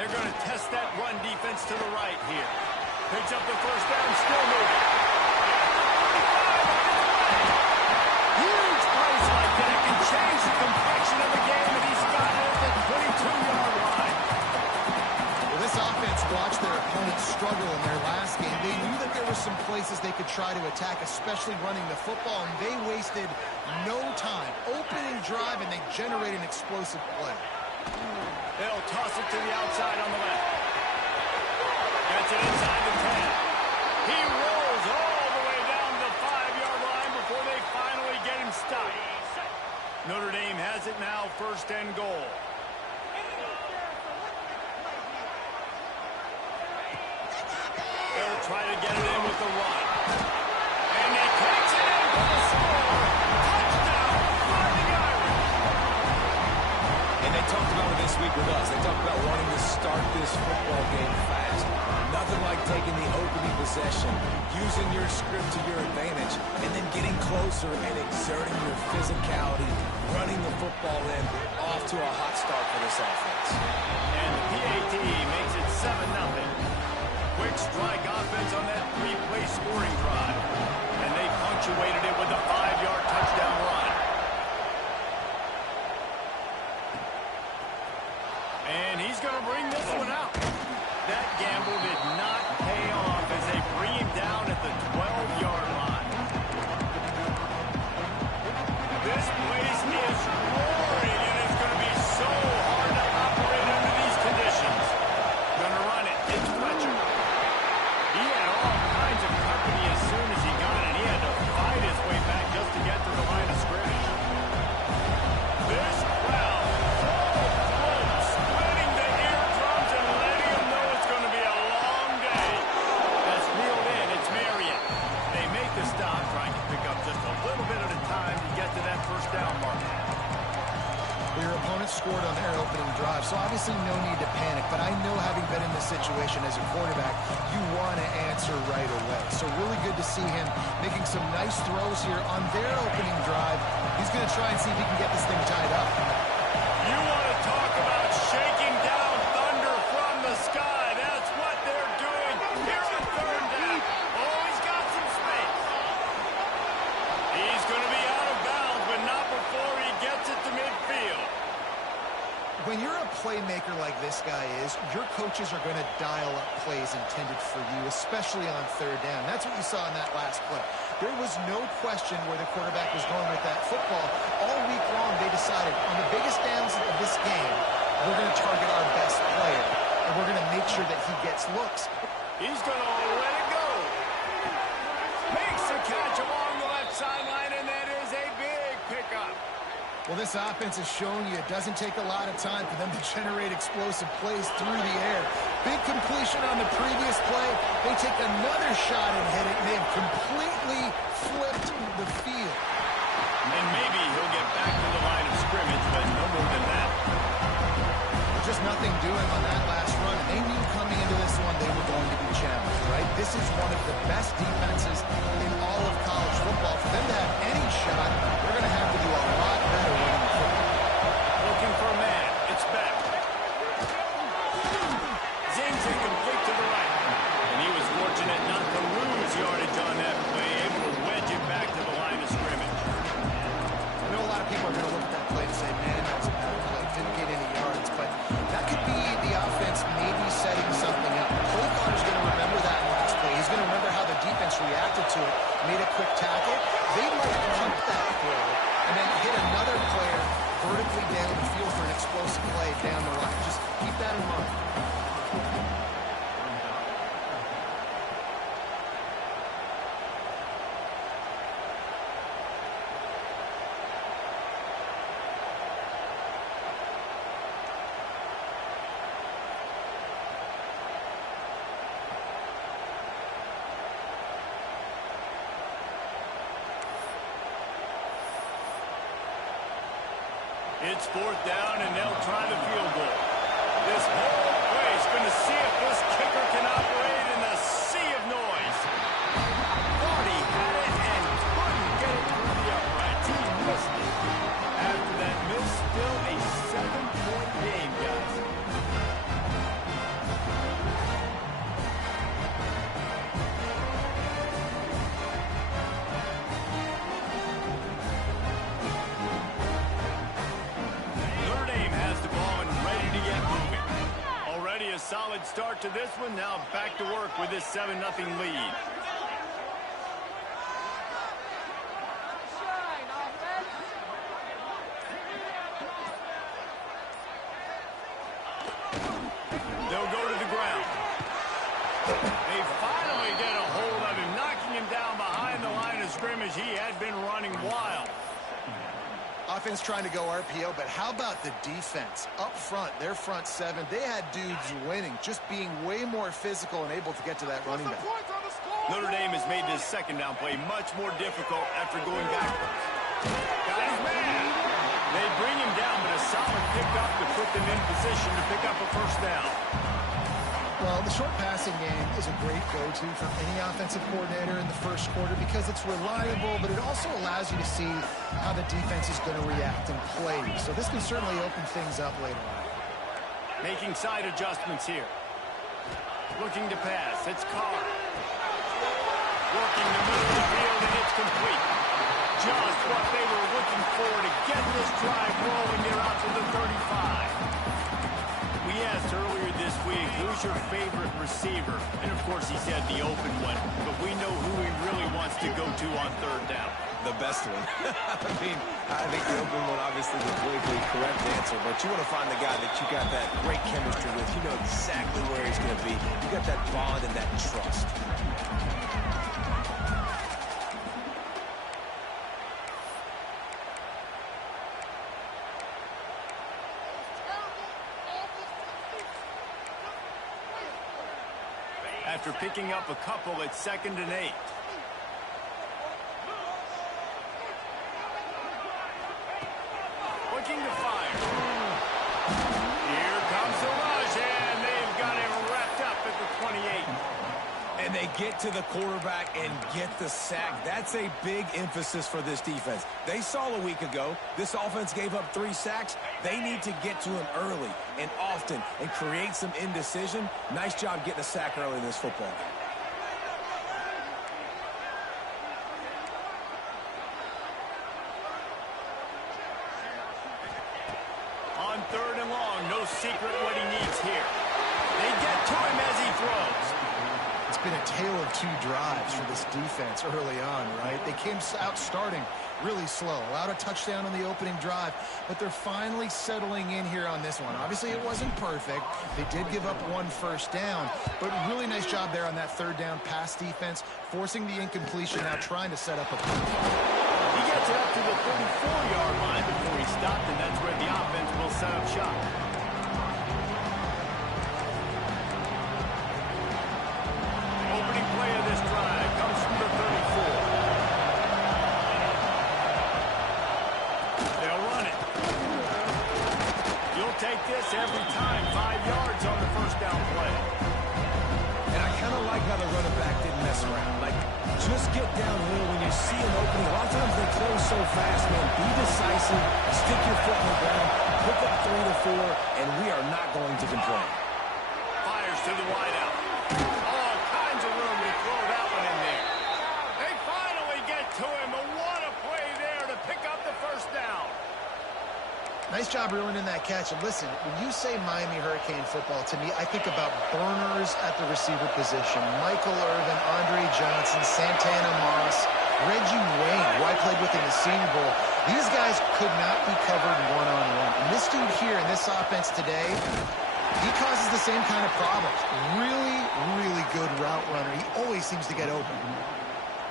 They're going to test that run defense to the right here. Picks up the first down, still moving. Huge plays like that can change the complexion of the game, and he's got it at the 22-yard line. Well, this offense watched their opponents struggle in their last game. They knew that there were some places they could try to attack, especially running the football, and they wasted no time. Opening drive, and they generate an explosive play. They'll toss it to the outside on the left. Gets it inside the 10. He rolls all the way down the 5-yard line before they finally get him stopped. Notre Dame has it now, 1st and goal. They'll try to get it in with the run. And they catch it in for the score. Touchdown, Fighting Irish. And they talked about it this week with us. They talked about wanting to start this football game fast. Nothing like taking the opening possession, using your script to your advantage, and then getting closer and exerting your physicality, running the football in, off to a hot start for this offense. And the PAT makes it 7-0. Quick strike offense on that 3-play scoring drive. And they punctuated it with a 5-yard touchdown run. And he's going to bring this one out. That gamble did not pay off as they bring him down at the 12-yard line. This place is roaring, and it's going to be so hard to operate under these conditions. Going to run it. It's Fletcher. He had all kinds of company as soon as he got it. He had to fight his way back just to get to the line of scrimmage. This crowd full splitting the eardrums and letting them know it's going to be a long day. That's reeled in. It's Marion. They make the stop, trying to pick up just a little bit at a time to get to that 1st down mark. Your opponent scored on their opening drive, so obviously no need to panic. But I know, having been in this situation as a quarterback, you want to answer right away. So really good to see him making some nice throws here on their opening drive. He's going to try and see if he can get this thing tied up. You want to talk about shaking down thunder from the sky. That's what they're doing here on 3rd down. Oh, he's got some space. He's going to be out of bounds, but not before he gets it to midfield. When you're a playmaker like this guy is, your coaches are going to dial up plays intended for you, especially on 3rd down. That's what you saw in that last play. There was no question where the quarterback was going with that football. All week long, they decided on the biggest downs of this game, we're going to target our best player, and we're going to make sure that he gets looks. He's going to let it go. Makes the catch along the left sideline, and that is a big pickup. Well, this offense has shown you it doesn't take a lot of time for them to generate explosive plays through the air. Big completion on the previous play. They take another shot and hit it, and they have completely flipped the field. And maybe he'll get back to the line of scrimmage, but no more than that. There's just nothing doing on that last run, and they knew coming into this one they were going to be challenged, right? This is one of the best defenses in all of college football. For them to have any shot, they're going to have to do a lot better running the football. Looking for a man. It's back. Zings it complete to the right. And he was fortunate not to lose yardage on that play, able to wedge it back to the line of scrimmage. I know a lot of people are going to look at that play and say, man, that was a bad play. Didn't get any yards. But that could be the offense maybe setting something up. The play caller's going to remember that last play. He's going to remember how the defense reacted to it, made a quick tackle. They might pump that throw and then hit another player vertically down the field for an explosive play down the line. Just keep that in mind. It's 4th down, and they'll try the field goal. This whole place going to see if this kicker can operate in a sea of noise. Thought he had it and couldn't get it through the uprights. He missed it. After that miss, still a 7-point game, guys. solid start to this one. Now back to work with this 7-0 lead. They'll go to the ground. They finally get a hold of him, knocking him down behind the line of scrimmage. He had been running wild. Offense trying to go RPO, but how about the defense? Up front, their front seven, they had dudes winning, just being way more physical and able to get to that running back. Notre Dame has made this second down play much more difficult after going backwards. Got his man. They bring him down, but a solid pickup to put them in position to pick up a first down. Well, the short passing game is a great go-to for any offensive coordinator in the first quarter because it's reliable, but it also allows you to see how the defense is going to react and play. So this can certainly open things up later on. Making side adjustments here. Looking to pass. It's Carr. Working the middle of the field, and it's complete. Just what they were looking for to get this drive rolling there out to the 35. We asked earlier this week, who's your favorite receiver? And, of course, he said the open one. But we know who he really wants to go to on third down. The best one. I think the open one, obviously, the politically correct answer. But you want to find the guy that you got that great chemistry with. You know exactly where he's going to be. You got that bond and that trust. After picking up a couple at 2nd and 8. Looking to fire. Here comes the rush, and they've got him wrapped up at the 28. And they get to the quarterback and get the sack. That's a big emphasis for this defense. They saw a week ago, this offense gave up 3 sacks. They need to get to him early and often and create some indecision. Nice job getting a sack early in this football game. On 3rd and long, no secret what he needs here. They get to him as he throws. It's been a tale of 2 drives for this defense early on, right? They came out starting really slow, allowed a touchdown on the opening drive, but they're finally settling in here on this one. Obviously, it wasn't perfect. They did give up 1 first down, but really nice job there on that 3rd down pass defense, forcing the incompletion, now trying to set up a punt. He gets it up to the 34-yard line before he stopped, and that's where the offense will set up shop. Opening play of this drive comes from the 34. They'll run it. You'll take this every time. 5 yards on the first down play. And I kind of like how the running back didn't mess around. Like, just get downhill when you see an opening. A lot of times they close so fast, man. Be decisive. Stick your foot in the ground. Pick up 3 to 4, and we are not going to complain. Fires to the wideout. All kinds of room to throw that one in there. They finally get to him. And what a play there to pick up the first down. Nice job reeling in that catch. And listen, when you say Miami Hurricane football, to me, I think about burners at the receiver position. Michael Irvin, Andre Johnson, Santana Moss, Reggie Wayne, who I played with in the Senior Bowl. These guys could not be covered one-on-one. And this dude here in this offense today, he causes the same kind of problems. Really, really good route runner. He always seems to get open.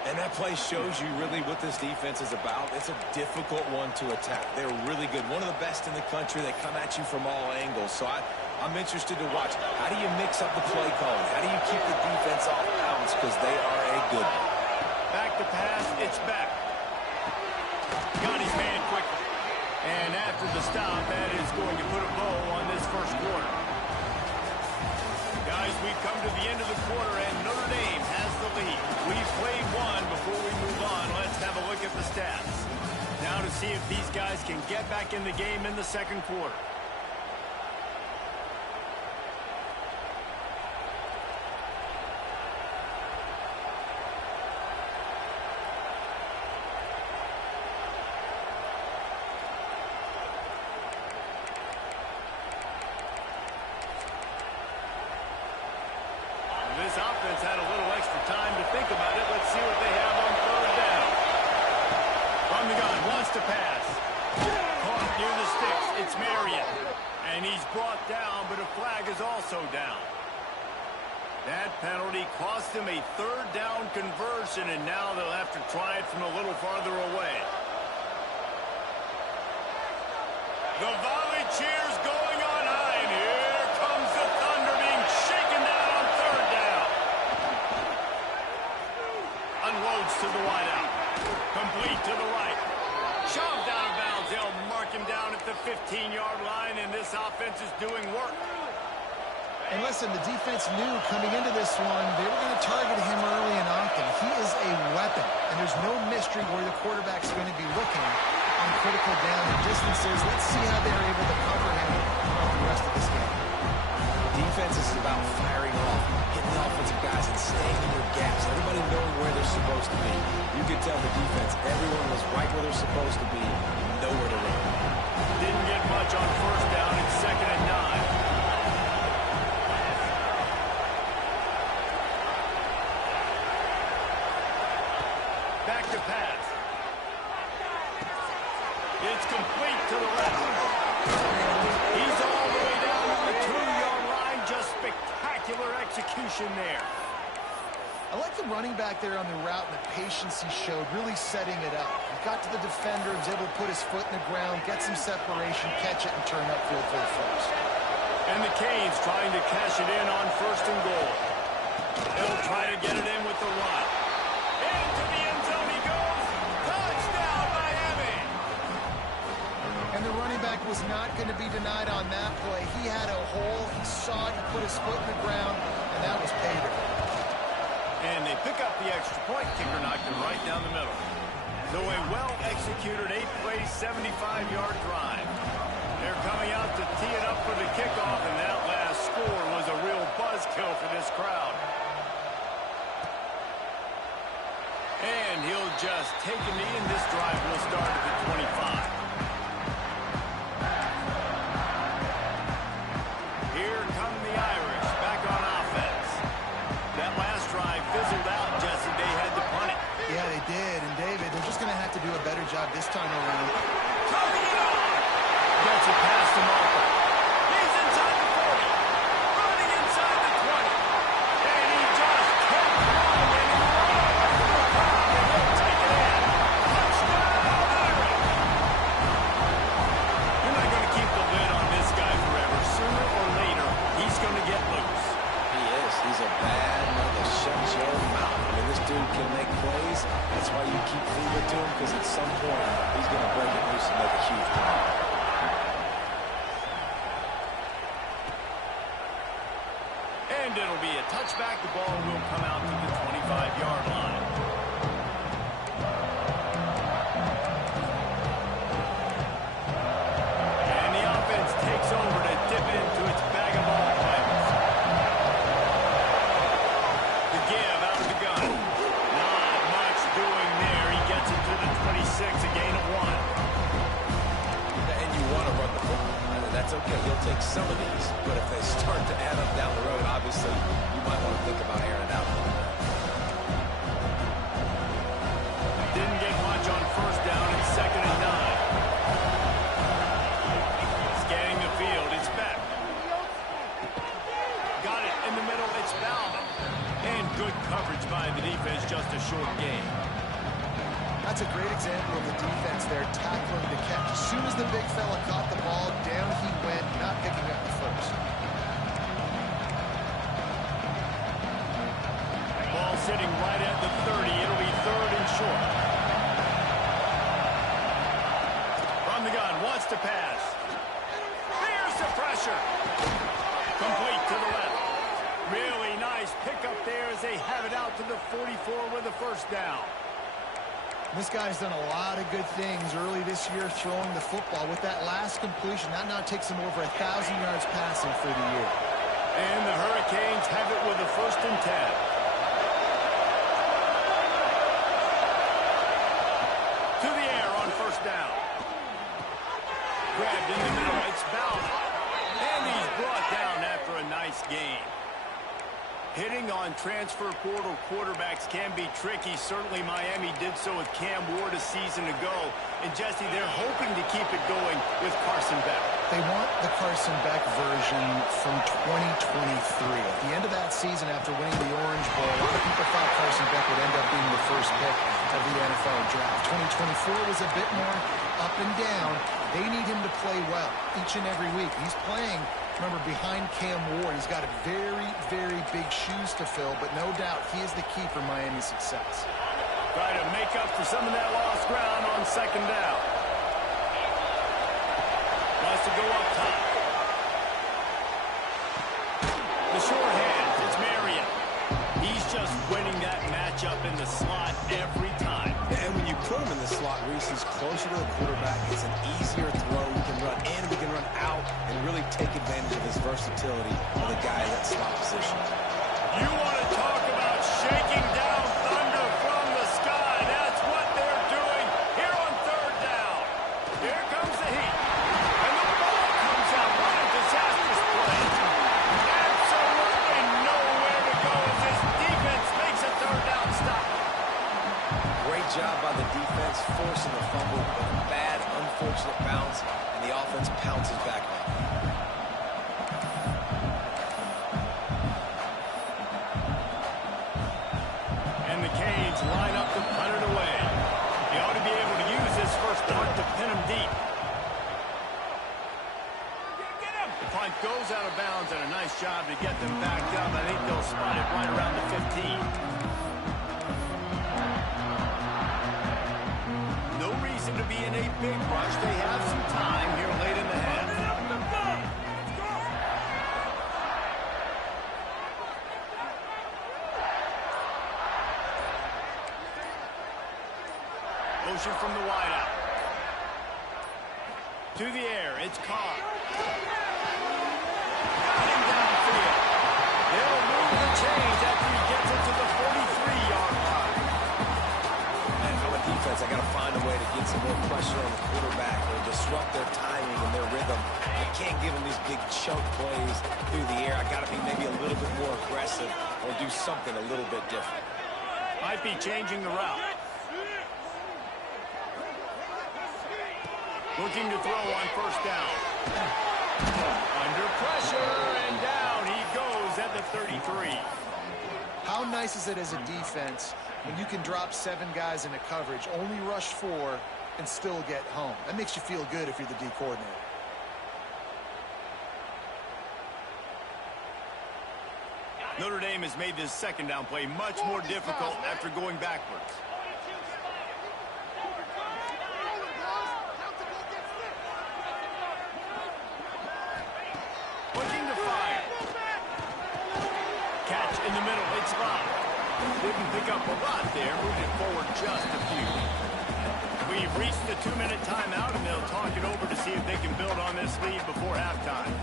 And that play shows you really what this defense is about. It's a difficult one to attack. They're really good. One of the best in the country. They come at you from all angles. So I'm interested to watch. How do you mix up the play calling? How do you keep the defense off balance? Because they are a good one. Back to pass. It's back. Got his man quickly. And after the stop, that is going to put a bow on this first quarter. Guys, we've come to the end of the quarter, and Notre Dame has the lead. We've played one. Before we move on, let's have a look at the stats. Now to see if these guys can get back in the game in the second quarter. offense had a little extra time to think about it. Let's see what they have on third down. From the gun, wants to pass. Caught near the sticks. It's Marion. And he's brought down, but a flag is also down. That penalty cost him a third down conversion, and now they'll have to try it from a little farther away. The volley cheers going on high, and here comes the Thunder being shaken down on third down. Unloads to the wideout. Complete to the right. Shoved out of bounds. They'll mark him down at the 15-yard line, and this offense is doing work. And listen, the defense knew coming into this one, they were going to target him early and often. He is a weapon, and there's no mystery where the quarterback's going to be looking on critical down and distances. Let's see how they're able to cover him throughout the rest of this game. Defense is about firing off, hitting the offensive guys and staying in their gaps. Everybody knowing where they're supposed to be. You could tell the defense, everyone was right where they're supposed to be, nowhere to run. Didn't get much on first down. It's 2nd and 9. Back to pass. It's complete to the left. He's all the way down to the 2-yard line. Just spectacular execution there. I like the running back there on the route and the patience he showed, really setting it up. He got to the defender, was able to put his foot in the ground, get some separation, catch it, and turn upfield for the first. And the Canes trying to cash it in on 1st and goal. They'll try to get it in with the run. Into the end zone he goes. Touchdown, Miami! And the running back was not going to be denied on that play. He had a hole, he saw it, he put his foot in the ground, and that was pay dirt. And they pick up the extra point. Kicker knocked him right down the middle. So a well-executed 8-play, 75-yard drive. They're coming out to tee it up for the kickoff, and that last score was a real buzzkill for this crowd. And he'll just take a knee, and this drive will start at the 25. Here come the Irish back on offense. That last drive fizzled out, Jesse. They had to punt it. Yeah, they did. And David, they're just going to have to do a better job this time around. Coming it on! Gets it past the marker. He's inside the 40. Running inside the 20. And he just kept running and running. And he'll take it in. Touchdown, Irish! You're not going to keep the lid on this guy forever. Sooner or later, he's going to get loose. He is. He's a bad mother. Shut your mouth. I mean, this dude can make plays. That's why you keep feeding it to him, because at some point, he's going to break it loose and make a huge play. And it'll be a touchback. The ball will come out to the 25-yard line. And the offense takes over to dip into its bag of ball players. The give out of the gun. Not much doing there. He gets it to the 26, a gain of 1. And you want to run the football. That's okay. He'll take some of these. But if they start to add up down the road, obviously, you might want to think about airing it out a little bit. Didn't get much on first down. It's 2nd and 9. Scanning the field. It's back. Got it in the middle. It's Bauman. And good coverage by the defense. Just a short game. That's a great example of the defense there, tackling the catch. As soon as the big fella caught the ball, down he went, not picking up the first. Ball sitting right at the 30. It'll be 3rd and short. From the gun, wants to pass. Here's the pressure. Complete to the left. Really nice pickup there as they have it out to the 44 with a first down. This guy's done a lot of good things early this year throwing the football. With that last completion, that now takes him over 1,000 yards passing for the year. And the Hurricanes have it with a 1st and 10. To the air on first down. Grabbed in the middle. It's Bauman. And he's brought down after a nice gain. Hitting on transfer portal quarterbacks can be tricky. Certainly Miami did so with Cam Ward a season ago. And Jesse, they're hoping to keep it going with Carson Beck. They want the Carson Beck version from 2023. At the end of that season, after winning the Orange Bowl, a lot of people thought Carson Beck would end up being the first pick of the NFL draft. 2024 was a bit more up and down. They need him to play well each and every week. He's playing, remember, behind Cam Ward. He's got a very, very big shoes to fill, but no doubt he is the key for Miami's success. Try to make up for some of that lost ground on second down. Wants to go up top. The short hand, it's Marion. He's just winning that matchup in the slot every time. And when you put him in the slot, Reese, he's closer to the quarterback. It's an easier throw. He can run in, he can run out, and really take advantage of his versatility of the guy in that slot position. You want to talk about shaking down thunder from the sky. That's what they're doing here on third down. Here comes the heat. And the ball comes out. What a disastrous play. Absolutely nowhere to go as this defense makes a third down stop. Great job by the defense, forcing the fumble, but a bad, unfortunate bounce, and the offense pounces back on it. And the Canes line up to punt it away. He ought to be able to use this first punt to pin him deep. The punt goes out of bounds, and a nice job to get them backed up. I think they'll spot it right around the 15. No reason to be in a big rush. They have some time here late in the half. Motion from the wideout. To the air, it's Carr. Got him downfield. They'll move the chains after he gets it to the 43-yard line. And from a defense, I got to find a way to get some more pressure on the quarterback or disrupt their timing and their rhythm. I can't give them these big chunk plays through the air. I got to be maybe a little bit more aggressive or do something a little bit different. Might be changing the route. Looking to throw on first down. Under pressure, and down he goes at the 33. How nice is it as a defense when you can drop 7 guys into coverage, only rush 4, and still get home? That makes you feel good if you're the D coordinator. Notre Dame has made this second down play much more difficult after going backwards. Looking to fire. Catch in the middle. It's Rob. Didn't pick up a lot there. Moved it forward just a few. We've reached the 2-minute timeout, and they'll talk it over to see if they can build on this lead before halftime.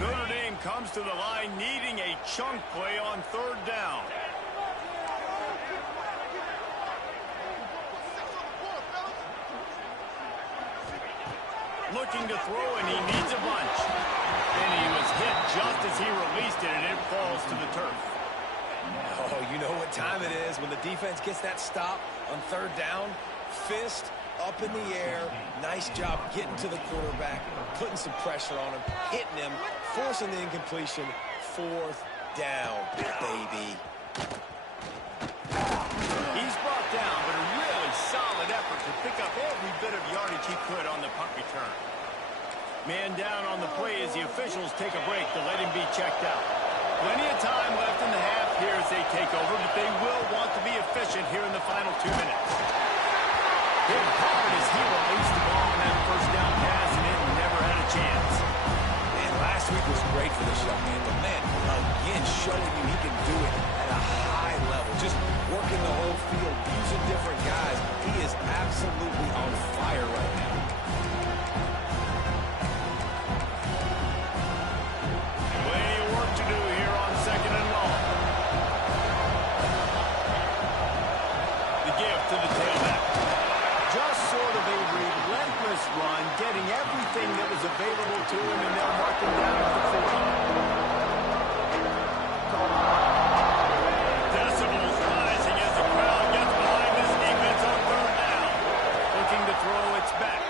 Notre Dame comes to the line needing a chunk play on third down. Looking to throw, and he needs a bunch. And he was hit just as he released it, and it falls to the turf. Oh, you know what time it is when the defense gets that stop on third down. Fist up in the air. Nice job getting to the quarterback, putting some pressure on him, hitting him, forcing the incompletion. Fourth down, baby. He's brought down, but a really solid effort to pick up every bit of yardage he could on the punt return. Man down on the play as the officials take a break to let him be checked out. Plenty of time left in the half here as they take over, but they will want to be efficient here in the final 2 minutes. Hit hard as he released the ball on that first down pass, and it never had a chance. Man, last week was great for this young man, but man, again, showing you he can do it at a high level. Just working the whole field, using different guys. He is absolutely on fire right now. Plenty of work to do here on second and long. The give to the tailback. Just sort of a relentless run, getting getting everything that was available to him, and they'll mark him down at the 40. Decibels rising as the crowd gets behind this defense on third down. Looking to throw, it's back.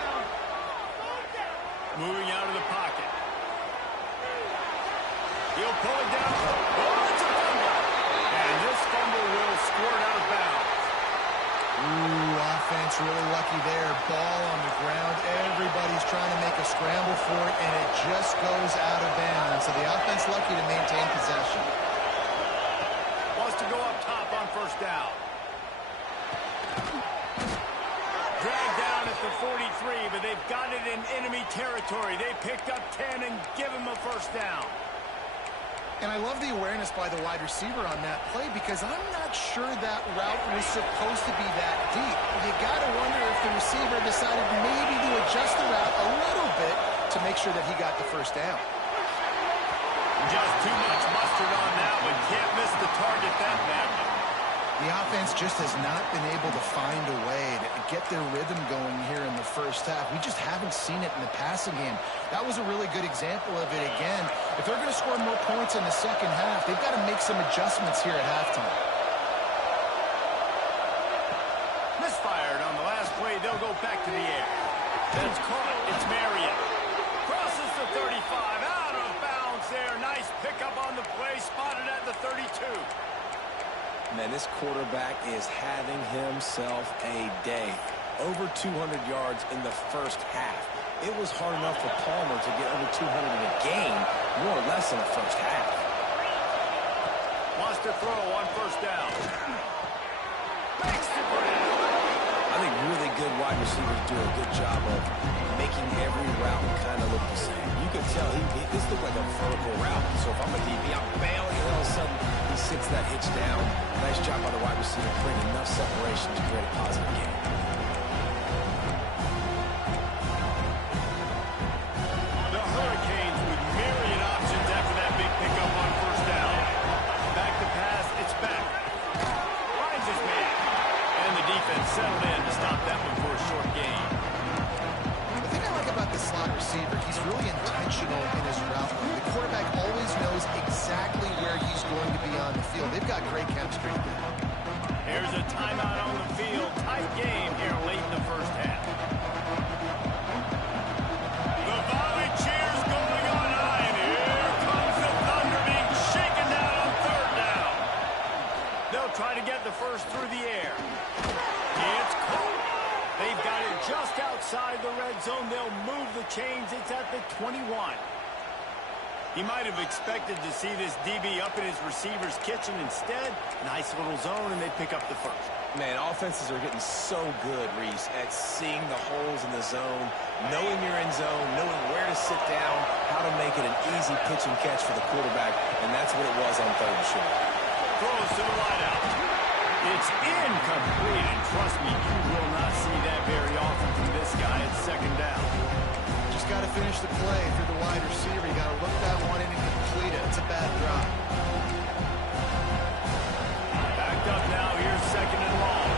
Moving out of the pocket. He'll pull it down. Oh, it's a fumble. And this fumble will squirt out of bounds. Ooh, offense really lucky there. Ball on the ground. Everybody's trying to make a scramble for it, and it just goes out of bounds. So the offense lucky to maintain possession. Wants to go up top on first down. Dragged down at the 43, but they've got it in enemy territory. They picked up 10 and give him a first down. And I love the awareness by the wide receiver on that play because I'm not sure that route was supposed to be that deep. You got to wonder if the receiver decided maybe to adjust the route a little bit to make sure that he got the first down. Just too much mustard on that one. Can't miss the target that badly. The offense just has not been able to find a way to get their rhythm going here in the first half. We just haven't seen it in the passing game. That was a really good example of it again. If they're going to score more points in the second half, they've got to make some adjustments here at halftime. Misfired on the last play. They'll go back to the air. That's caught. It's Marion. Crosses the 35. Out of bounds there. Nice pickup on the play. Spotted at the 32. Man, this quarterback is having himself a day. Over 200 yards in the first half. It was hard enough for Palmer to get over 200 in a game, more or less in the first half. Wants to throw on first down. Makes the grab. I think really good wide receivers do a good job of making every route kind of look the same. You can tell this looked like a vertical route. So if I'm a DB, I'm bailing, and all of a sudden he sits that hitch down. Nice job by the wide receiver, creating enough separation to create a positive game. The Hurricanes with myriad options after that big pickup on first down. Back to pass, it's back. Finds his man. And the defense settled in to stop that one for a short gain. The thing I like about the slot receiver, he's really intentional in his route. The quarterback always knows exactly where he's going to be on the field. They've got great chemistry. Here's a timeout on the field. Tight game here late in the first half. The volley cheers going on high, and here comes the Thunder being shaken down on third down. They'll try to get the first through the air. It's caught. They've got it just outside the red zone. They'll move the chains. It's at the 21. He might have expected to see this DB up in his receiver's kitchen. Instead, nice little zone, and they pick up the first. Man, offenses are getting so good, Reese, at seeing the holes in the zone, knowing you're in zone, knowing where to sit down, how to make it an easy pitch and catch for the quarterback, and that's what it was on third and short. Throws to the wideout. It's incomplete, and trust me, you will not see that very often from this guy. It's second down. Just got to finish the play. If you're the wide receiver, you got to look that one in and complete it. It's a bad drop. Backed up now. Here's second and long.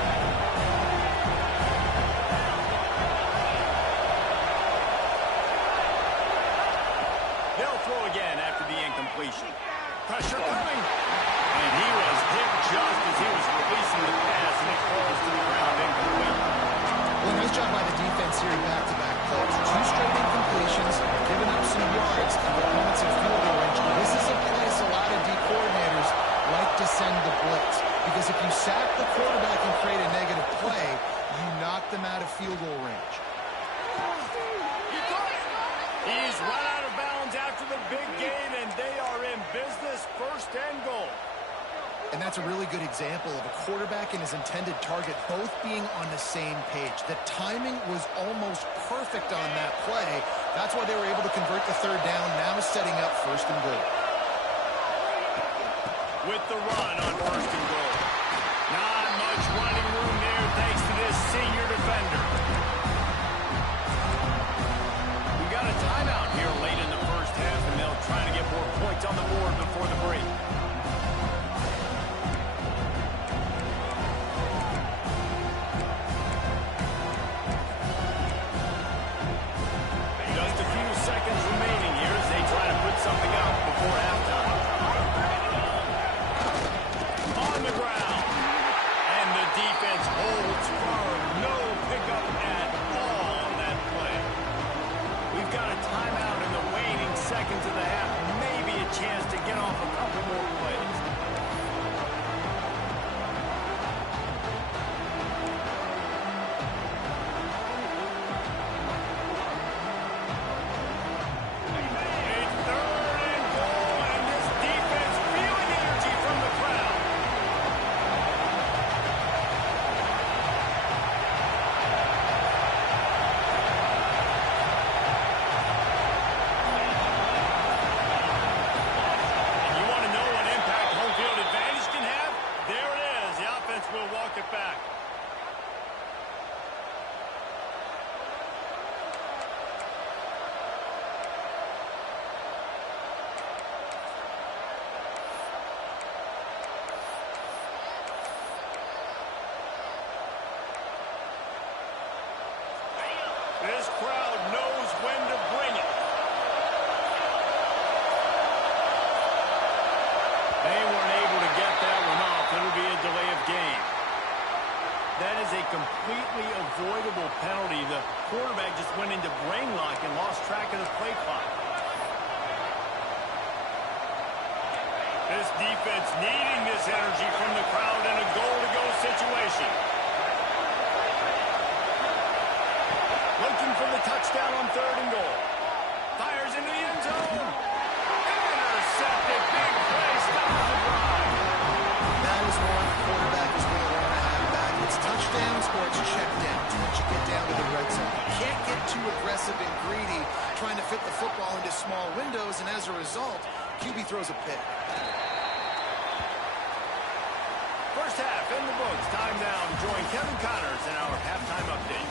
They'll throw again after the incompletion. Pressure coming. And he was hit just as he was releasing the pass, and it falls to the ground incomplete. Well, nice job by the defense here in back-to-back plays. 2 straight incompletions, giving up some yards, and the opponents in field goal range. This is a place a lot of D coordinators like to send the blitz. Because if you sack the quarterback and create a negative play, you knock them out of field goal range. He's run out of bounds after the big gain, and they are in business, first and goal. And that's a really good example of a quarterback and his intended target both being on the same page. The timing was almost perfect on that play. That's why they were able to convert the third down, now setting up first and goal. With the run on first and goal. Not much running room there thanks to this senior defender. We got a timeout here late in the first half, and they'll try to get more points on the board before the break. avoidable penalty. The quarterback just went into brain lock and lost track of the play clock. This defense needing this energy from the crowd in a goal-to-go situation. Looking for the touchdown on 3rd and goal. Fires into the end zone. Intercepted. Big play. Stops the drive. That is one the quarterback is going to want to have back. It's touchdowns or it's check downs once you get down to the red zone. You can't get too aggressive and greedy trying to fit the football into small windows, and as a result, QB throws a pick. First half in the books. Time now to join Kevin Connors in our halftime update.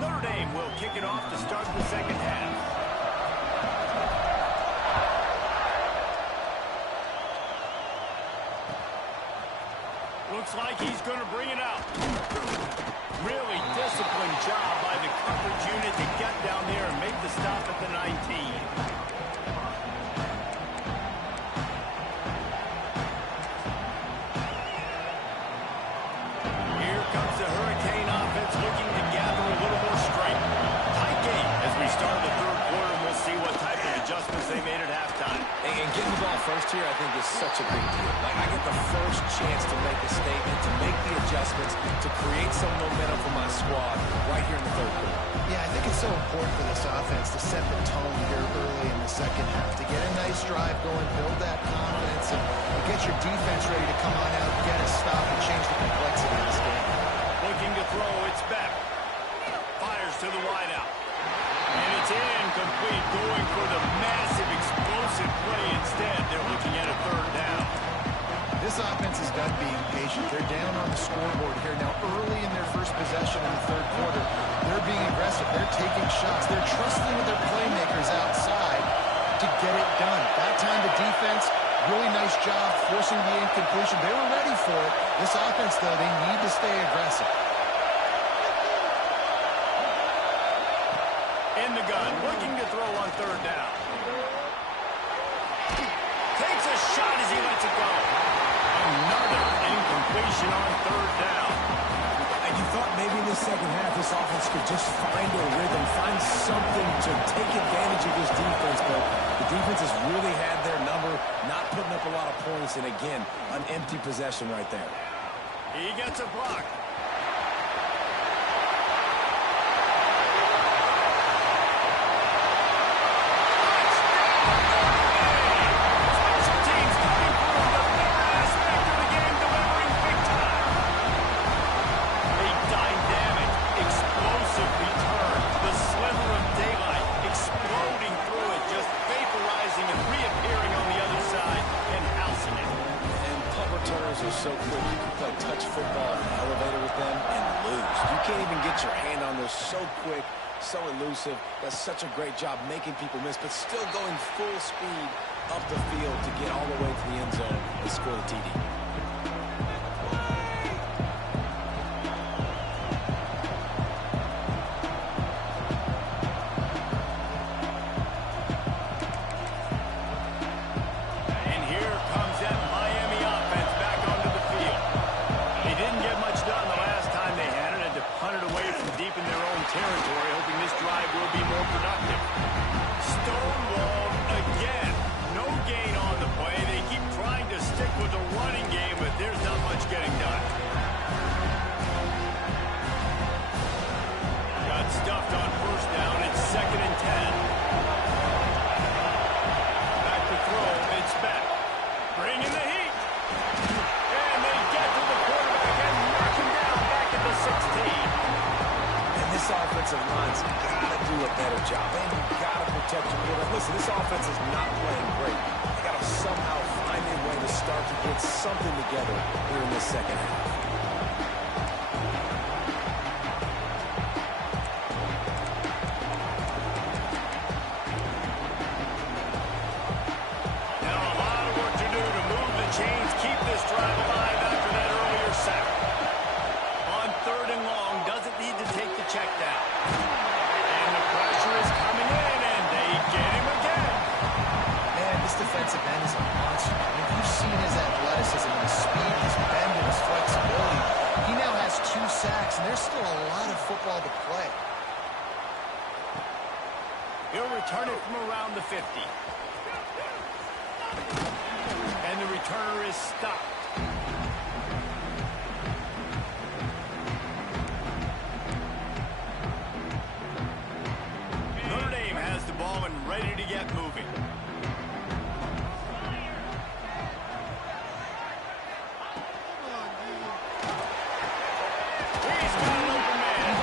Notre Dame will kick it off to start the second half. Looks like he's going to bring it out. Really disciplined job by the coverage unit to get down there and make the stop at the 19. Here comes the Hurricane offense looking to gather a little more strength. Tight game as we start the 3rd quarter, and we'll see what type of adjustments they made at halftime. And getting the ball first here, I think, is such a big deal. Like, I get the first chance to make a statement, to make the adjustments, to create some momentum for my squad right here in the 3rd quarter. Yeah, I think it's so important for this offense to set the tone here early in the second half, to get a nice drive going, build that confidence, and get your defense ready to come on out, get a stop, and change the complexity of this game. Looking to throw, it's back. Fires to the wideout. And it's incomplete, going for the massive explosive play instead. They're looking at a 3rd down. This offense is done being patient. They're down on the scoreboard here. Now, early in their first possession in the 3rd quarter, they're being aggressive. They're taking shots. They're trusting their playmakers outside to get it done. That time, the defense, really nice job forcing the incompletion. They were ready for it. This offense, though, they need to stay aggressive. In the gun, looking to throw on 3rd down. Takes a shot as he lets it go. Another incompletion on 3rd down. And you thought maybe in the second half this offense could just find a rhythm, find something to take advantage of this defense, but the defense has really had their number, not putting up a lot of points, and again, an empty possession right there. He gets a block. So quick, you can play touch football in the elevator with them and lose. You can't even get your hand on those. So quick, so elusive. Does such a great job making people miss, but still going full speed up the field to get all the way to the end zone and score the TD. Territory, hoping this drive will be more productive. Stonewalled again. No gain on the play. They keep trying to stick with the running game, but there's not much getting done. Got stuffed on 1st down. It's 2nd and 10. Back to throw. It's back. Bring in the heat. And they get to the quarterback and knock him down back at the 16. This offensive line's got to do a better job. They've got to protect your quarterback. Listen, this offense is not playing great. They got to somehow find a way to start to get something together here in this second half. Now a lot of work to do to move the chains, keep this drive alive after that earlier sack. On 3rd and long, doesn't need to take the check down. And the pressure is coming in, and they get him again. Man, this defensive end is a monster. I mean, call the play. He'll return it from around the 50. And the returner is stopped. Notre Dame has the ball and ready to get moving. He's got an open man.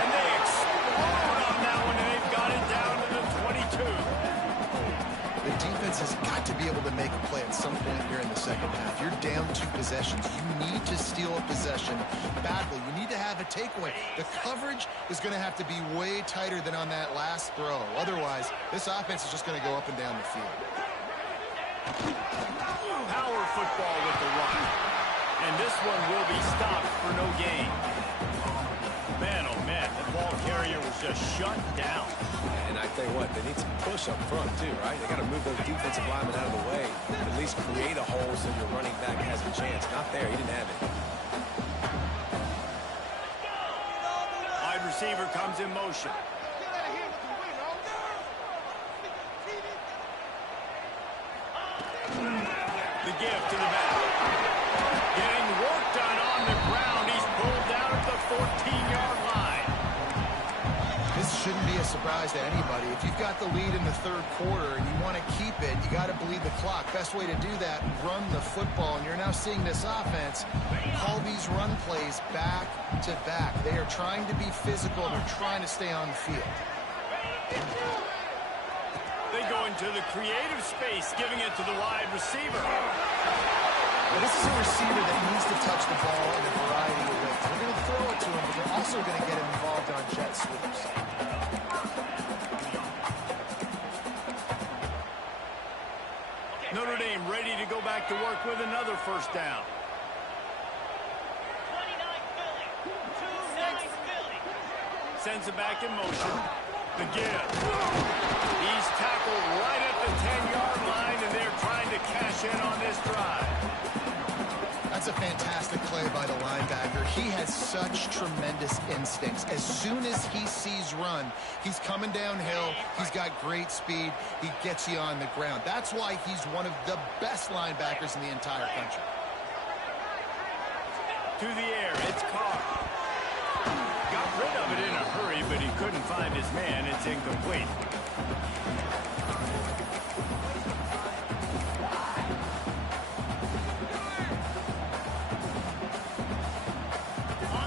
And they explode on that one, and they've got it down to the 22. The defense has got to be able to make a play at some point here in the second half. You're down 2 possessions. You need to steal a possession badly. You need to have a takeaway. The coverage is going to have to be way tighter than on that last throw. Otherwise, this offense is just going to go up and down the field. Power football with the run. And this one will be stopped for no gain. Man, oh man, the ball carrier was just shut down. And I tell you what, they need some push up front too, right? They got to move those defensive linemen out of the way. At least create a hole so your running back has a chance. Not there, he didn't have it. Wide receiver comes in motion. The give to the back. Getting work done on the ground. He's pulled down at the 14-yard line. This shouldn't be a surprise to anybody. If you've got the lead in the third quarter and you want to keep it, you got to bleed the clock. Best way to do that, run the football. And you're now seeing this offense call these run plays back to back. They are trying to be physical. They're trying to stay on the field. They go into the creative space, giving it to the wide receiver. Well, this is a receiver that needs to touch the ball in a variety of ways. They're going to throw it to him, but they're also going to get him involved on jet sweeps. Notre Dame ready to go back to work with another first down. Sends it back in motion. The give. He's tackled right at the 10-yard line, and they're trying to cash in on this drive. That's a fantastic play by the linebacker. He has such tremendous instincts. As soon as he sees run, he's coming downhill. He's got great speed. He gets you on the ground. That's why he's one of the best linebackers in the entire country. To the air, it's Carr. Got rid of it in a hurry, but he couldn't find his man. It's incomplete.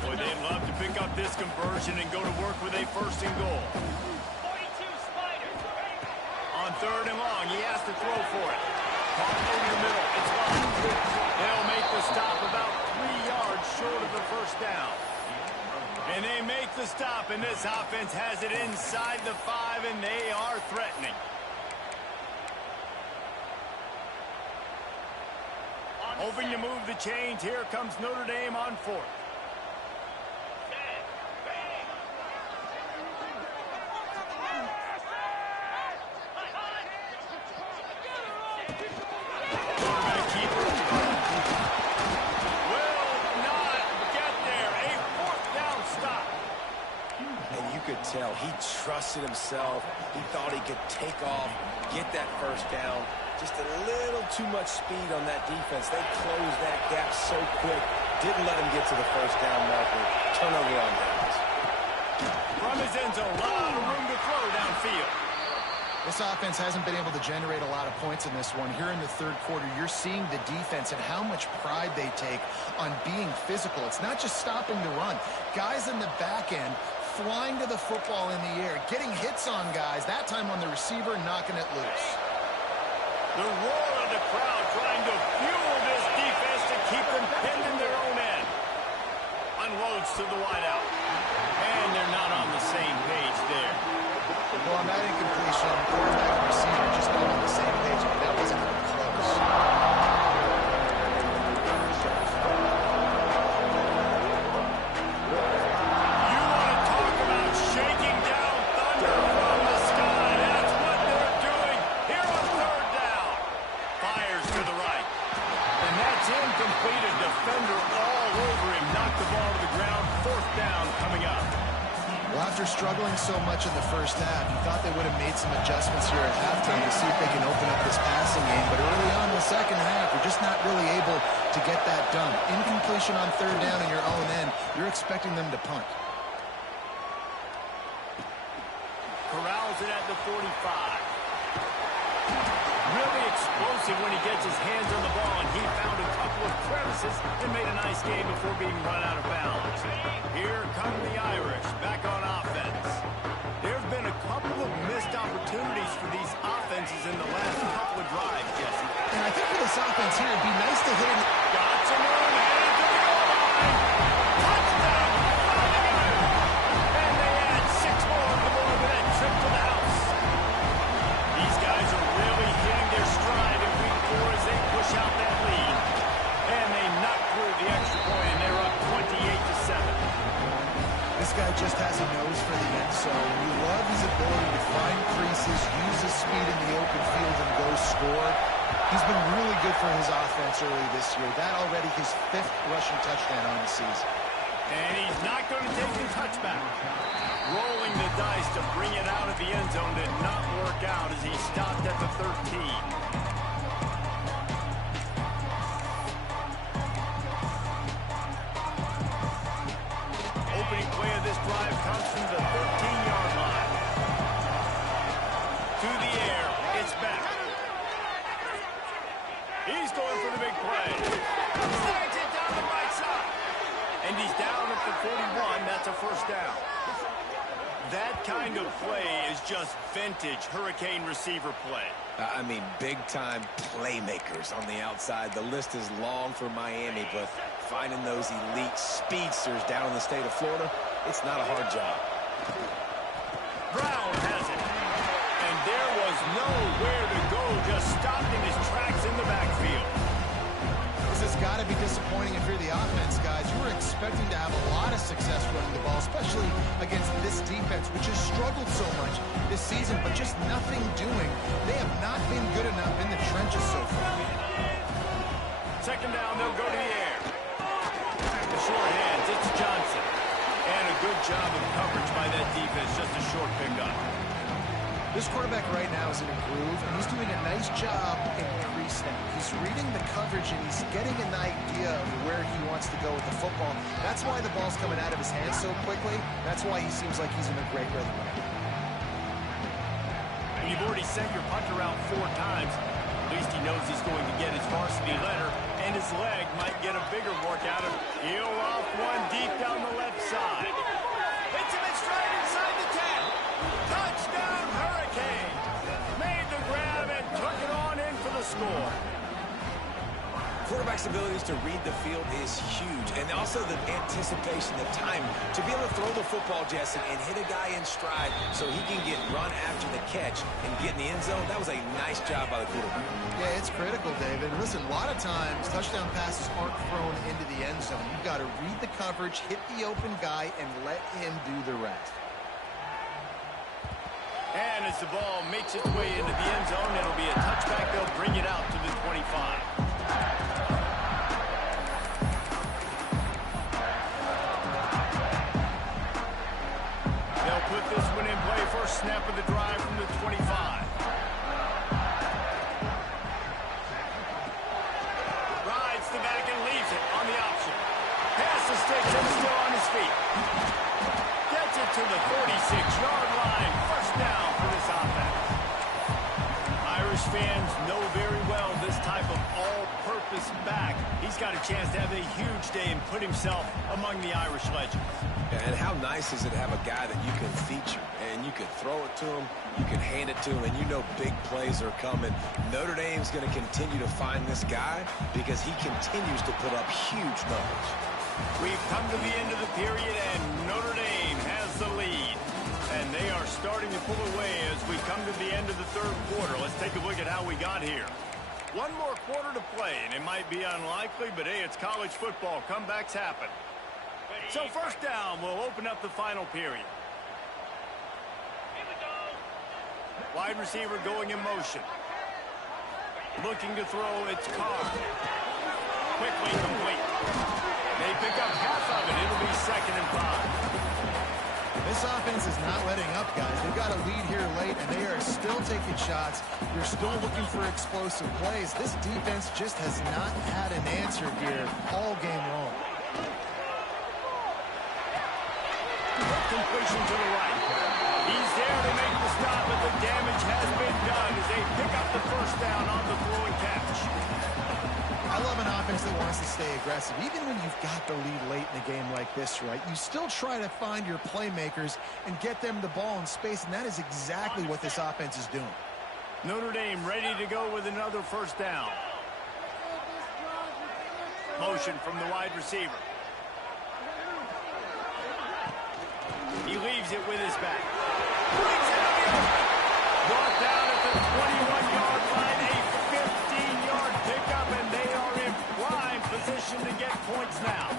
Boy, they'd love to pick up this conversion and go to work with a first and goal. 42 Spiders. On third and long, he has to throw for it. Caught over the middle. It's gone. They'll make the stop about 3 yards short of the first down. And they make the stop, and this offense has it inside the 5, and they are threatening. Hoping to move the chains. Here comes Notre Dame on fourth. Tell he trusted himself. He thought he could take off, get that first down. Just a little too much speed on that defense. They closed that gap so quick. Didn't let him get to the first down marker. Turnover on downs. From his end zone, a lot of room to throw downfield. This offense hasn't been able to generate a lot of points in this one. Here in the third quarter, you're seeing the defense and how much pride they take on being physical. It's not just stopping the run. Guys in the back end flying to the football in the air, getting hits on guys, that time on the receiver, knocking it loose. The roar of the crowd trying to fuel this defense to keep them pinned in their own end. Unloads to the wideout. And they're not on the same page there. Well, on that incompletion, quarterback and receiver just not on the same page. That wasn't even close. Defender all over him, knocked the ball to the ground. Fourth down coming up. Well, after struggling so much in the first half, you thought they would have made some adjustments here at halftime to see if they can open up this passing game. But early on in the second half, they're just not really able to get that done. Incompletion on third down in your own end, you're expecting them to punt. Corrals it at the 45. Really explosive when he gets his hands on the ball, and he found a couple of crevices and made a nice game before being run out of bounds. Here come the Irish back on offense. There have been a couple of missed opportunities for these offenses in the last couple of drives, Jesse. And I think for this offense here, it'd be nice to hit it. Got some room, headed to the goal line. Touchdown! And they add 6 more on the board with that trip to the house. These guys are really hitting their stride in week 4 as they push out that lead. And they knock through the extra point, and they're up 28-7. This guy just has a nose for the end zone. We love his ability to find creases, use his speed in the open field, and go score. He's been really good for his offense early this year. That already his 5th rushing touchdown on the season. And he's not going to take the touchback. Rolling the dice to bring it out of the end zone did not work out as he stopped at the 13. Opening play of this drive comes from the 13-yard line. To the air, it's back. He's going for the big play. Snags it down the right side. And he's down at the 41. That's a first down. That kind of play is just vintage Hurricane receiver play. I mean, big-time playmakers on the outside. The list is long for Miami, but finding those elite speedsters down in the state of Florida, it's not a hard job. Brown has it. And there was nowhere to go, just stopped in his tracks in the backfield. This has got to be disappointing if you're the offense, guys. You were expecting to have a lot of success running the ball, especially against this defense, which has struggled so much this season, but just nothing doing. They have not been good enough in the trenches so far. Second down, they'll go to the air. The short hands, it's Johnson. And a good job of coverage by that defense, just a short pickup. This quarterback right now is in a groove, and he's doing a nice job in pre-snap. He's reading the coverage, and he's getting an idea of where he wants to go with the football. That's why the ball's coming out of his hands so quickly. That's why he seems like he's in a great rhythm. And you've already sent your punter out 4 times. At least he knows he's going to get his varsity letter, and his leg might get a bigger workout. He'll off one deep down the left side. Hits him in stride inside the 10. Touchdown, Hurricane. Made the grab and took it on in for the score. Quarterback's abilities to read the field is huge, and also the anticipation, the time to be able to throw the football, Jesse, and hit a guy in stride so he can get run after the catch and get in the end zone. That was a nice job by the quarterback. Yeah, it's critical, David. Listen, a lot of times touchdown passes aren't thrown into the end zone. You've got to read the coverage, hit the open guy, and let him do the rest. And as the ball makes its way into the end zone, it'll be a touchback. They'll bring it out to the 25. They'll put this one in play. First snap of the drive from the 25. Rides the back and leaves it on the option. Pass the sticks and still on his feet. Gets it to the 46-yard line. First down for this offense. Irish fans know very well this type of all-purpose back. He's got a chance to have a huge day and put himself among the Irish legends. And how nice is it to have a guy that you can feature, and you can throw it to him, you can hand it to him, and you know big plays are coming. Notre Dame's going to continue to find this guy because he continues to put up huge numbers. We've come to the end of the period, and Notre Dame has the lead. And they are starting to pull away as we come to the end of the third quarter. Let's take a look at how we got here. One more quarter to play, and it might be unlikely, but hey, it's college football. Comebacks happen. So first down, we'll open up the final period. Here we go. Wide receiver going in motion. Looking to throw, it's Carr. Quickly complete. They pick up half of it. It'll be 2nd and 5. This offense is not letting up, guys. They've got a lead here late, and they are still taking shots. They're still looking for explosive plays. This defense just has not had an answer here all game long. Completion to the right. He's there to make the stop, but the damage has been done as they pick up the first down on the throw and catch. I love an offense that wants to stay aggressive. Even when you've got the lead late in a game like this, right, you still try to find your playmakers and get them the ball in space, and that is exactly what this offense is doing. Notre Dame ready to go with another first down. Motion from the wide receiver. He leaves it with his back. Brings it on the open. Brought down at the 21-yard line, a 15-yard pickup, and they are in prime position to get points now.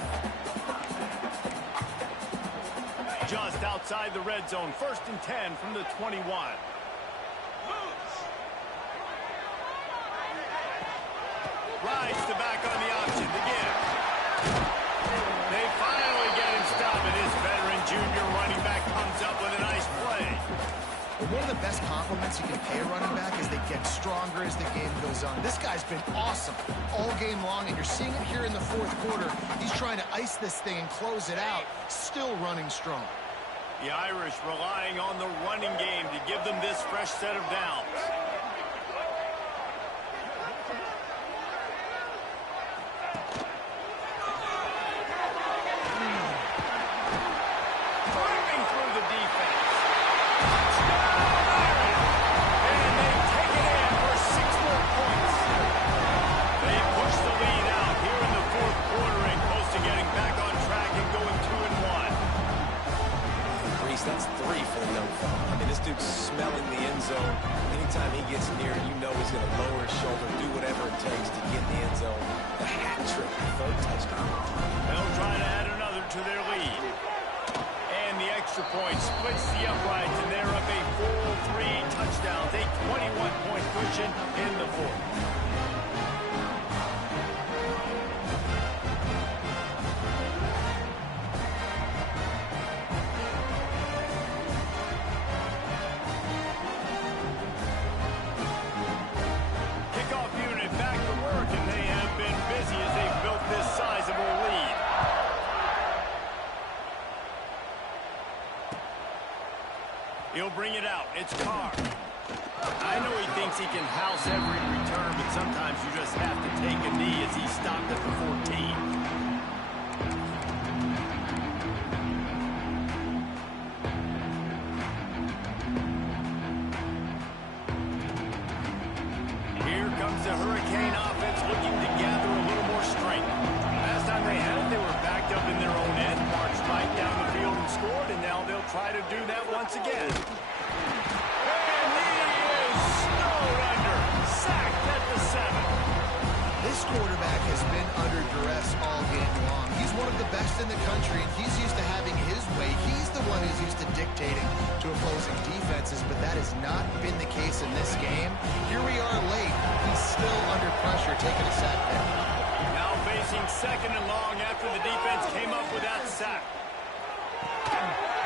Just outside the red zone, 1st and 10 from the 21. Rides the back on the option to give. They finally get him stopped, and his veteran junior running back comes up with a nice play. But one of the best compliments you can pay a running back is they get stronger as the game goes on. This guy's been awesome all game long, and you're seeing it here in the 4th quarter. He's trying to ice this thing and close it out, still running strong. The Irish relying on the running game to give them this fresh set of downs. That's 3 for the young fella. I mean, this dude's smelling the end zone. Anytime he gets near, you know he's going to lower his shoulder, do whatever it takes to get in the end zone. The hat trick, 3rd touchdown. They'll try to add another to their lead. And the extra point splits the uprights, and they're up a full 3 touchdowns, a 21-point cushion in the 4th. He'll bring it out. It's Carr. I know he thinks he can house every return, but sometimes you just have to take a knee as he stopped at the 14. Here comes the Hurricane offense looking to gather a little more strength. Last time they had it, they were backed up in their own end, marched right down the field and scored, and now they'll try to do that once again. And he is snowed under, sacked at the 7. This quarterback has been under duress all game long. He's one of the best in the country, and he's used to having his way. He's the one who's used to dictating to opposing defenses, but that has not been the case in this game. Here we are late. He's still under pressure, taking a sack there. Now facing 2nd and long after the defense came up with that sack.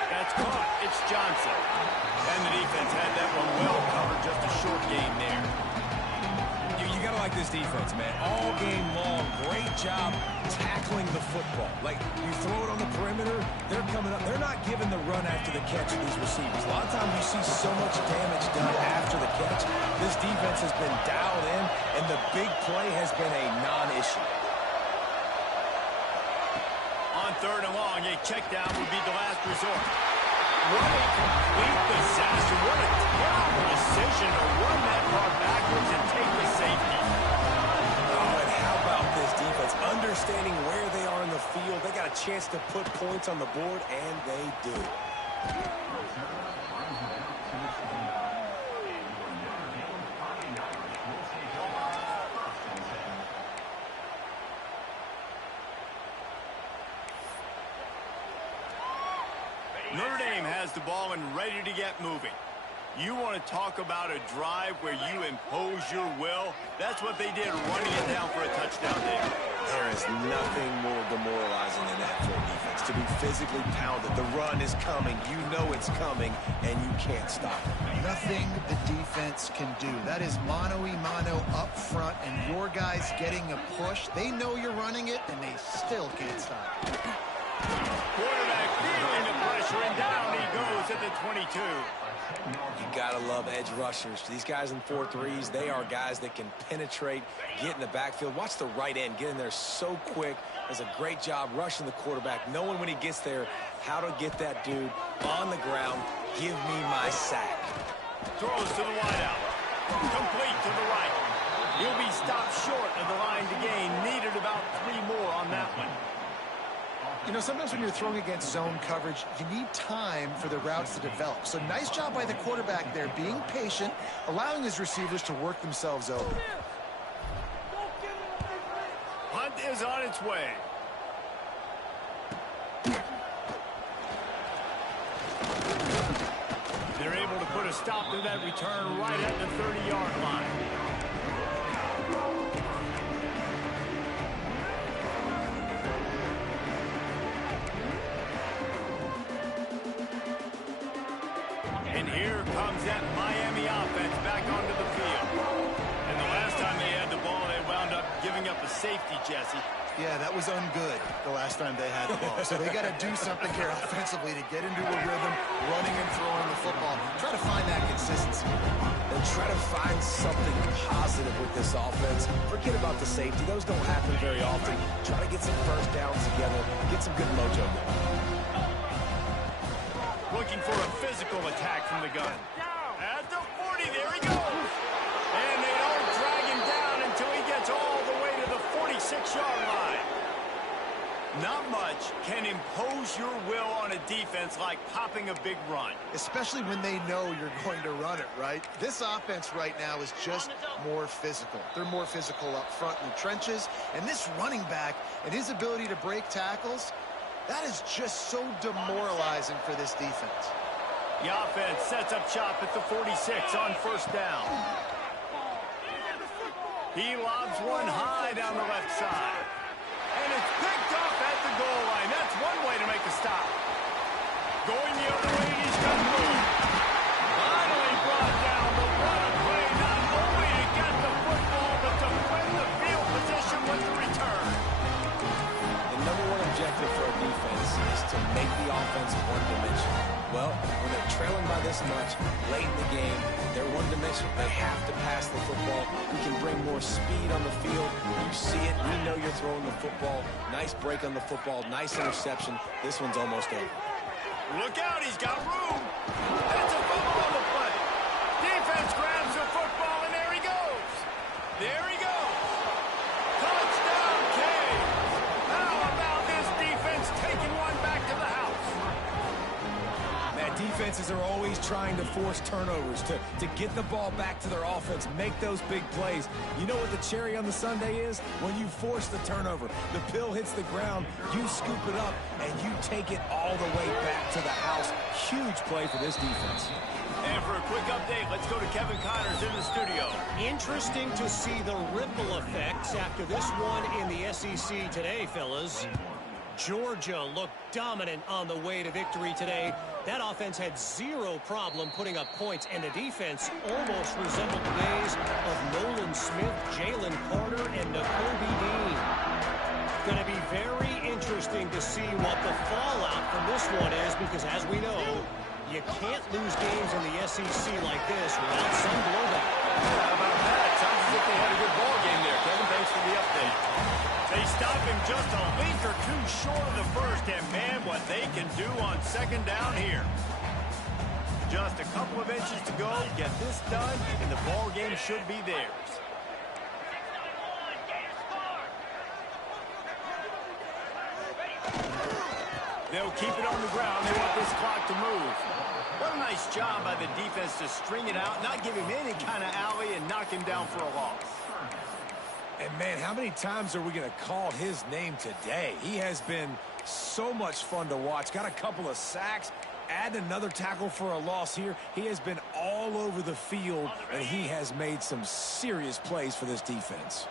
That's caught. It's Johnson. And the defense had that one well covered. Just a short game there. You got to like this defense, man. All game long, great job tackling the football. Like, you throw it on the perimeter, they're coming up. They're not giving the run after the catch of these receivers. A lot of times you see so much damage done after the catch. This defense has been dialed in, and the big play has been a non-issue. On 3rd and long, a check down would be the last resort. What a complete disaster. What a terrible decision to run that far backwards and take the safety. Oh, and how about this defense? Understanding where they are in the field. They got a chance to put points on the board, and they do. Notre Dame has the ball and ready to get moving. You want to talk about a drive where you impose your will? That's what they did, running it down for a touchdown there. There is nothing more demoralizing than that for a defense. to be physically pounded. The run is coming. You know it's coming, and you can't stop it. Nothing the defense can do. That is mano-a-mano up front, and your guys getting a push. They know you're running it, and they still can't stop it. Quarterback feeling the pressure, and down he goes at the 22. You gotta love edge rushers. These guys in 4-3s, they are guys that can penetrate, get in the backfield. Watch the right end get in there so quick. Does a great job rushing the quarterback, knowing when he gets there how to get that dude on the ground. Give me my sack. Throws to the wideout. Complete to the right. He'll be stopped short of the line to gain. Needed about 3 more on that one. You know, sometimes when you're throwing against zone coverage, you need time for the routes to develop. So nice job by the quarterback there, being patient, allowing his receivers to work themselves over. Hunt is on its way. They're able to put a stop to that return right at the 30-yard line. And here comes that Miami offense back onto the field. And the last time they had the ball, they wound up giving up a safety, Jesse. Yeah, that was ungood the last time they had the ball. So they got to do something here offensively to get into a rhythm, running and throwing the football. Try to find that consistency. And try to find something positive with this offense. Forget about the safety. Those don't happen very often. Try to get some first downs together. Get some good mojo going. Looking for a physical attack from the gun. At the 40, there he goes. And they don't drag him down until he gets all the way to the 46-yard line. Not much can impose your will on a defense like popping a big run. Especially when they know you're going to run it, right? This offense right now is just more physical. They're more physical up front in the trenches. And this running back and his ability to break tackles, that is just so demoralizing for this defense. The offense sets up shop at the 46 on first down. He lobs one high down the left side. And it's picked up at the goal line. That's one way to make a stop. Going the other way, and he's got room. Finally brought down, but what a play. Not only to get the football, but to win the field position with the return. The number one objective for a defense is to make the offense one-dimensional. Well, when they're trailing by this much, late in the game, they're one-dimensional. They have to pass the football. We can bring more speed on the field. You see it. We know you're throwing the football. Nice break on the football. Nice interception. This one's almost over. Look out. He's got room. That's a football on the play. Defense grabs the football, and there he goes. There he goes. Touchdown, Canes. How about this defense taking one back to the house? Defenses are always trying to force turnovers to get the ball back to their offense, make those big plays. You know what the cherry on the sundae is? When you force the turnover, the pill hits the ground, you scoop it up, and you take it all the way back to the house. Huge play for this defense. And for a quick update, let's go to Kevin Connors in the studio. Interesting to see the ripple effects after this one in the SEC today, fellas. Georgia looked dominant on the way to victory today. That offense had zero problem putting up points, and the defense almost resembled the days of Nolan Smith, Jalen Carter, and Nakobe Dean. Going to be very interesting to see what the fallout from this one is, because as we know, you can't lose games in the SEC like this without some blowback. How about that? Sounds as if they had a good ball game there. Kevin, thanks for the update. They stop him just a link or two short of the first, and man, what they can do on second down here. Just a couple of inches to go, get this done, and the ball game should be theirs. They'll keep it on the ground. They want this clock to move. What a nice job by the defense to string it out, not give him any kind of alley, and knock him down for a loss. And, man, how many times are we going to call his name today? He has been so much fun to watch. Got a couple of sacks. Add another tackle for a loss here. He has been all over the field, and he has made some serious plays for this defense.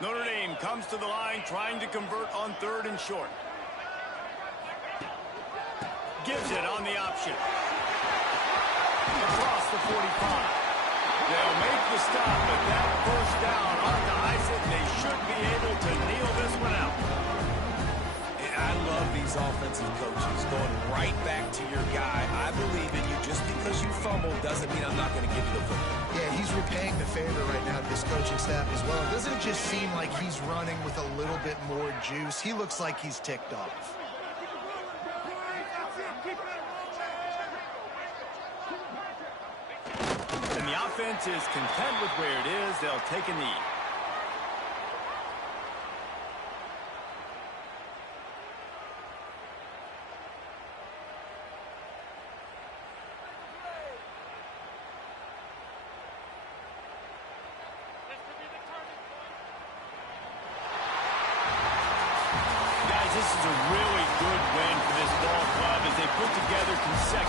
Notre Dame comes to the line trying to convert on 3rd and short. Gives it on the option. Across the 45. They'll make the stop, but that first down ought to ice it, and they should be able to kneel this one out. And I love these offensive coaches going right back to your guy. I believe in you. Just because you fumbled doesn't mean I'm not going to give you the football. Yeah, he's repaying the favor right now to this coaching staff as well. It doesn't just seem like he's running with a little bit more juice. He looks like he's ticked off. And the offense is content with where it is. They'll take a knee. Guys, this is a really good win for this ball club as they put together consecutive